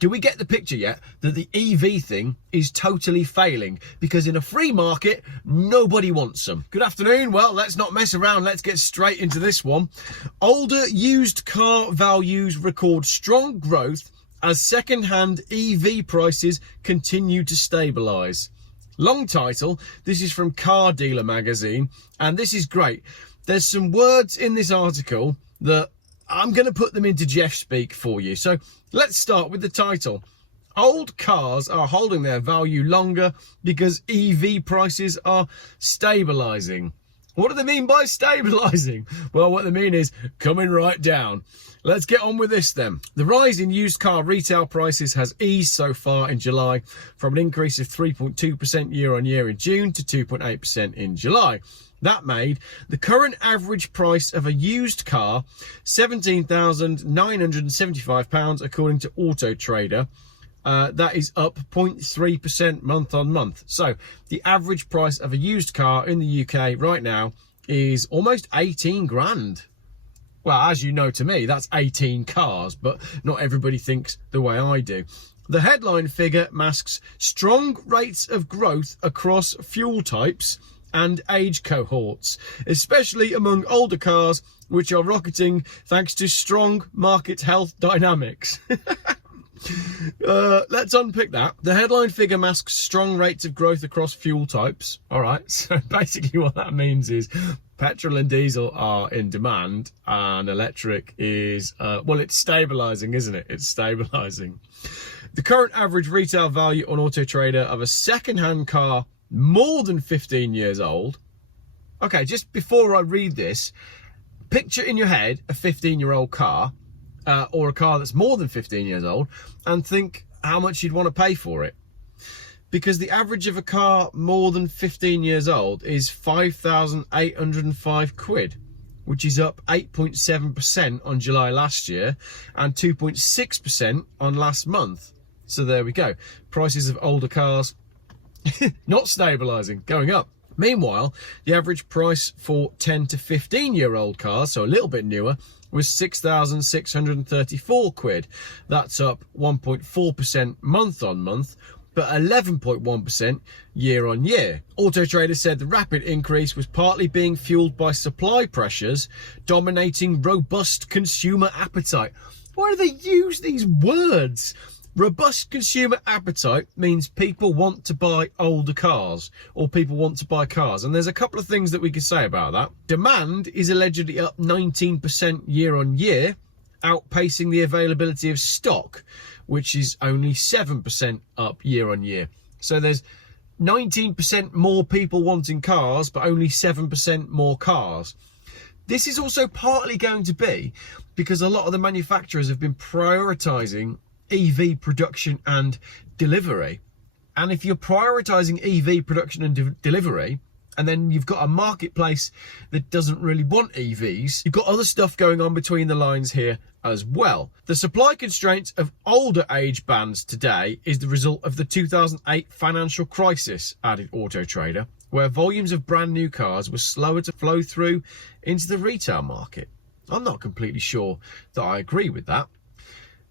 Do we get the picture yet that the EV thing is totally failing? Because in a free market, nobody wants them. Good afternoon. Well, let's not mess around. Let's get straight into this one. Older used car values record strong growth as second-hand EV prices continue to stabilise. Long title. This is from Car Dealer magazine, and this is great. There's some words in this article that I'm going to put them into Geoff speak for you. So let's start with the title. Old cars are holding their value longer because EV prices are stabilising. What do they mean by stabilising? Well, what they mean is coming right down. Let's get on with this then. The rise in used car retail prices has eased so far in July from an increase of 3.2% year on year in June to 2.8% in July. That made the current average price of a used car £17,975 according to AutoTrader. That is up 0.3% month on month. So the average price of a used car in the UK right now is almost 18 grand. Well, as you know, to me, that's 18 cars, but not everybody thinks the way I do. The headline figure masks strong rates of growth across fuel types and age cohorts, especially among older cars, which are rocketing thanks to strong market health dynamics. Let's unpick that. The headline figure masks strong rates of growth across fuel types. All right, so basically what that means is petrol and diesel are in demand and electric is, well, it's stabilising, isn't it? It's stabilising. The current average retail value on AutoTrader of a second-hand car more than 15 years old. Okay, just before I read this, picture in your head a 15-year-old car or a car that's more than 15 years old and think how much you'd want to pay for it. Because the average of a car more than 15 years old is 5,805 quid, which is up 8.7% on July last year and 2.6% on last month. So there we go. Prices of older cars not stabilising, going up. Meanwhile, the average price for 10 to 15-year-old cars, so a little bit newer, was 6,634 quid. That's up 1.4% month on month, but 11.1% year on year. AutoTrader said the rapid increase was partly being fueled by supply pressures dominating robust consumer appetite. Why do they use these words? Robust consumer appetite means people want to buy older cars, or people want to buy cars. And there's a couple of things that we could say about that. Demand is allegedly up 19% year on year, outpacing the availability of stock, which is only 7% up year on year. So there's 19% more people wanting cars, but only 7% more cars. This is also partly going to be because a lot of the manufacturers have been prioritising EV production and delivery. And if you're prioritizing EV production and delivery, and then you've got a marketplace that doesn't really want EVs, you've got other stuff going on between the lines here as well. The supply constraints of older age bands today is the result of the 2008 financial crisis, added AutoTrader, where volumes of brand new cars were slower to flow through into the retail market. I'm not completely sure that I agree with that.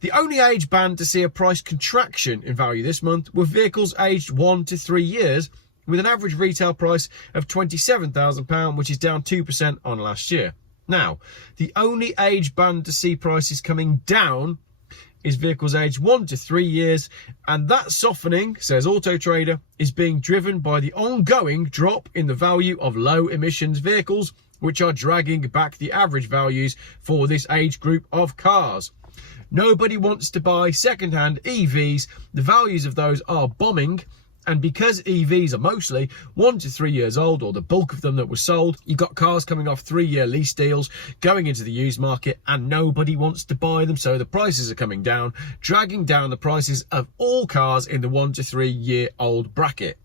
The only age band to see a price contraction in value this month were vehicles aged 1 to 3 years, with an average retail price of £27,000, which is down 2% on last year. Now, the only age band to see prices coming down is vehicles aged 1 to 3 years, and that softening, says AutoTrader, is being driven by the ongoing drop in the value of low emissions vehicles, which are dragging back the average values for this age group of cars. Nobody wants to buy second-hand EVs. The values of those are bombing. And because EVs are mostly 1 to 3 years old, or the bulk of them that were sold, you've got cars coming off 3-year lease deals going into the used market, and nobody wants to buy them. So the prices are coming down, dragging down the prices of all cars in the 1 to 3 year old bracket.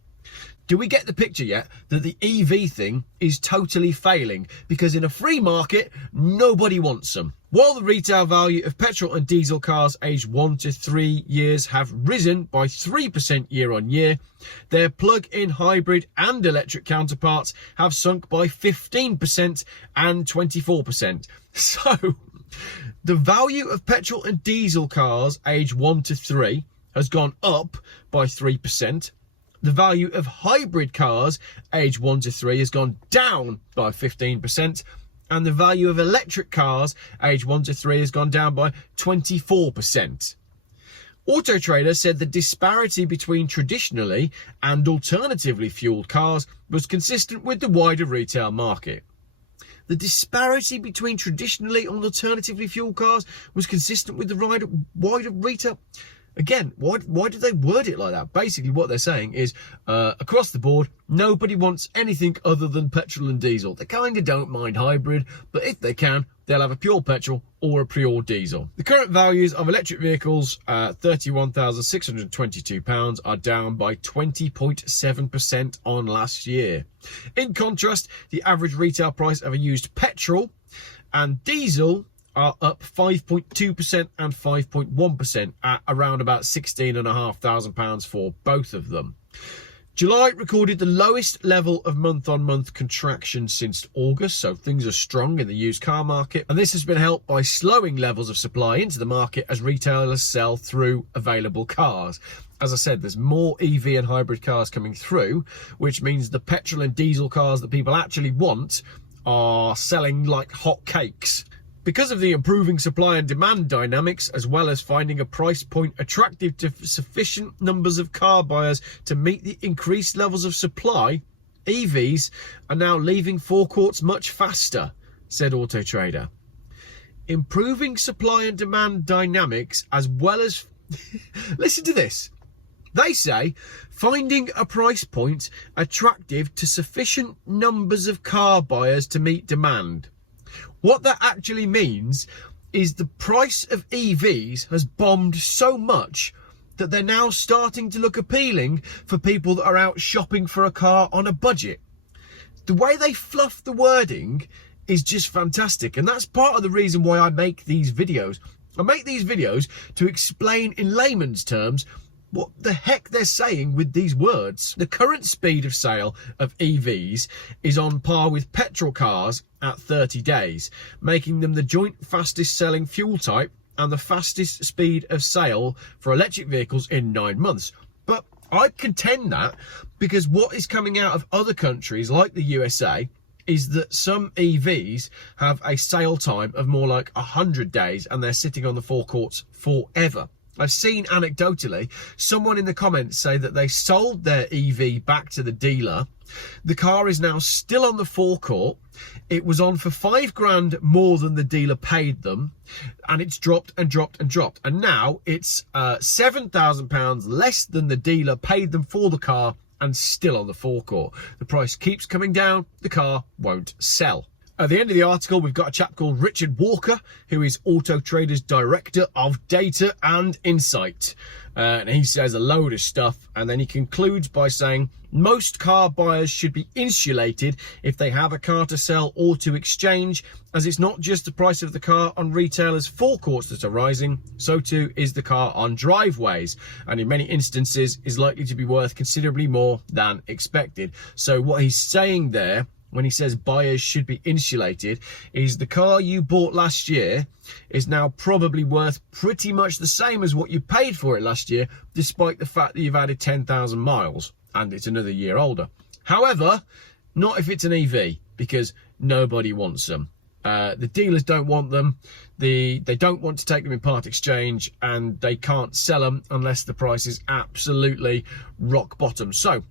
Do we get the picture yet that the EV thing is totally failing? Because in a free market, nobody wants them. While the retail value of petrol and diesel cars aged 1 to 3 years have risen by 3% year on year, their plug-in hybrid and electric counterparts have sunk by 15% and 24%. So The value of petrol and diesel cars aged 1 to 3 has gone up by 3%. The value of hybrid cars aged 1 to 3 has gone down by 15%. And the value of electric cars aged 1 to 3 has gone down by 24%. AutoTrader said the disparity between traditionally and alternatively fueled cars was consistent with the wider retail market. The disparity between traditionally and alternatively fueled cars was consistent with the wider retail. Again, why do they word it like that? Basically, what they're saying is, across the board, nobody wants anything other than petrol and diesel. They kind of don't mind hybrid, but if they can, they'll have a pure petrol or a pure diesel. The current values of electric vehicles, £31,622, are down by 20.7% on last year. In contrast, the average retail price of a used petrol and diesel are up 5.2% and 5.1% at around about £16,500 for both of them. July recorded the lowest level of month-on-month contraction since August, so things are strong in the used car market, and this has been helped by slowing levels of supply into the market as retailers sell through available cars. As I said, there's more EV and hybrid cars coming through, which means the petrol and diesel cars that people actually want are selling like hotcakes. Because of the improving supply and demand dynamics, as well as finding a price point attractive to sufficient numbers of car buyers to meet the increased levels of supply, EVs are now leaving forecourts much faster, said AutoTrader. Improving supply and demand dynamics, as well as... Listen to this. They say, finding a price point attractive to sufficient numbers of car buyers to meet demand. What that actually means is the price of EVs has bombed so much that they're now starting to look appealing for people that are out shopping for a car on a budget. The way they fluff the wording is just fantastic, and that's part of the reason why I make these videos. I make these videos to explain in layman's terms what the heck they're saying with these words. The current speed of sale of EVs is on par with petrol cars at 30 days, making them the joint fastest selling fuel type and the fastest speed of sale for electric vehicles in 9 months. But I contend that because what is coming out of other countries like the USA is that some EVs have a sale time of more like 100 days and they're sitting on the forecourts forever. I've seen anecdotally someone in the comments say that they sold their EV back to the dealer. The car is now still on the forecourt. It was on for £5,000 more than the dealer paid them, and it's dropped and dropped and dropped. And now it's £7,000 less than the dealer paid them for the car, and still on the forecourt. The price keeps coming down. The car won't sell. At the end of the article, we've got a chap called Richard Walker, who is AutoTrader's Director of Data and Insight. And he says a load of stuff, and then he concludes by saying, most car buyers should be insulated if they have a car to sell or to exchange, as it's not just the price of the car on retailers' forecourts that are rising, so too is the car on driveways, and in many instances is likely to be worth considerably more than expected. So what he's saying there, when he says buyers should be insulated, is the car you bought last year is now probably worth pretty much the same as what you paid for it last year, despite the fact that you've added 10,000 miles and it's another year older. However, not if it's an EV, because nobody wants them. The dealers don't want them. They don't want to take them in part exchange, and they can't sell them unless the price is absolutely rock bottom. So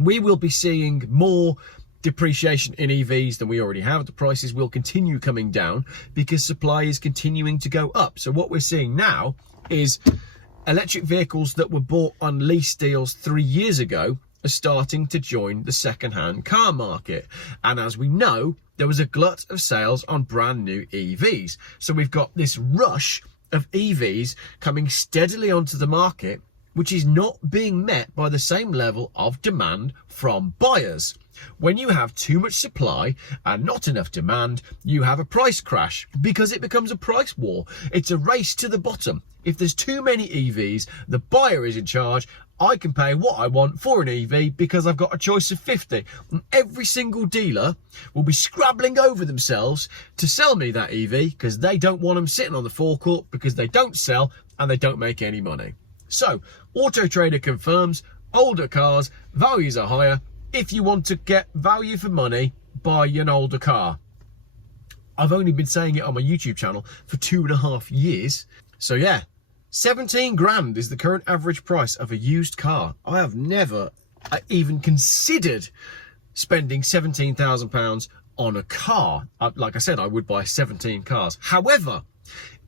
we will be seeing more depreciation in EVs than we already have. The prices will continue coming down because supply is continuing to go up. So what we're seeing now is electric vehicles that were bought on lease deals 3 years ago are starting to join the second-hand car market. And as we know, there was a glut of sales on brand new EVs. So we've got this rush of EVs coming steadily onto the market, which is not being met by the same level of demand from buyers. When you have too much supply and not enough demand, you have a price crash because it becomes a price war. It's a race to the bottom. If there's too many EVs, the buyer is in charge. I can pay what I want for an EV because I've got a choice of 50. And every single dealer will be scrabbling over themselves to sell me that EV because they don't want them sitting on the forecourt because they don't sell and they don't make any money. So, AutoTrader confirms older cars, values are higher. If you want to get value for money, buy an older car. I've only been saying it on my YouTube channel for 2.5 years. So yeah, 17 grand is the current average price of a used car. I have never even considered spending £17,000 on a car. Like I said, I would buy 17 cars. However,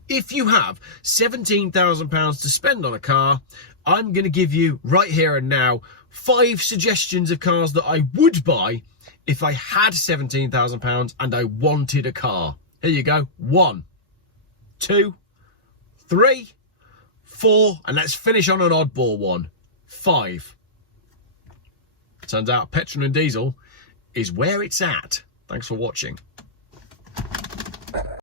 if you have £17,000 to spend on a car, I'm going to give you right here and now 5 suggestions of cars that I would buy if I had £17,000 and I wanted a car. Here you go. 1, 2, 3, 4, and let's finish on an oddball one. 5. Turns out petrol and diesel is where it's at. Thanks for watching.